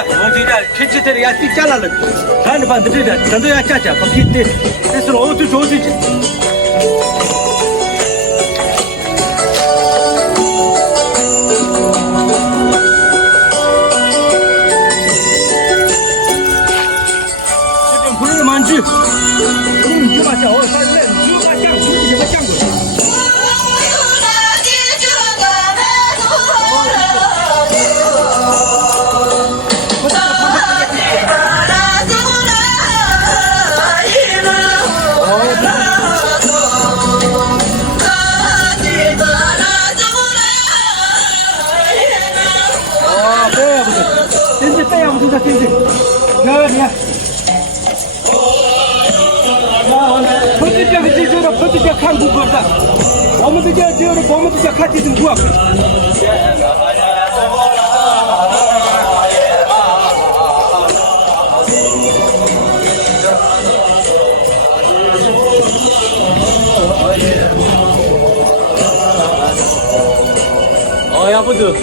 야, 어디다 캐치들이 야 띠잘라는. 나는 반드리다. 전도야 짜자. 바퀴때 그래서 어디 좋으지? 지금 불을 만지. 좀 맞자. 살래. 좀 맞자. 좀 맞자. 빼야 무슨 자체인지. 야. 퍼즐병 이제 저러 퍼즐병 한국 거다. 어머니 저러 어머니 저 같이 좀 구워. 야부드.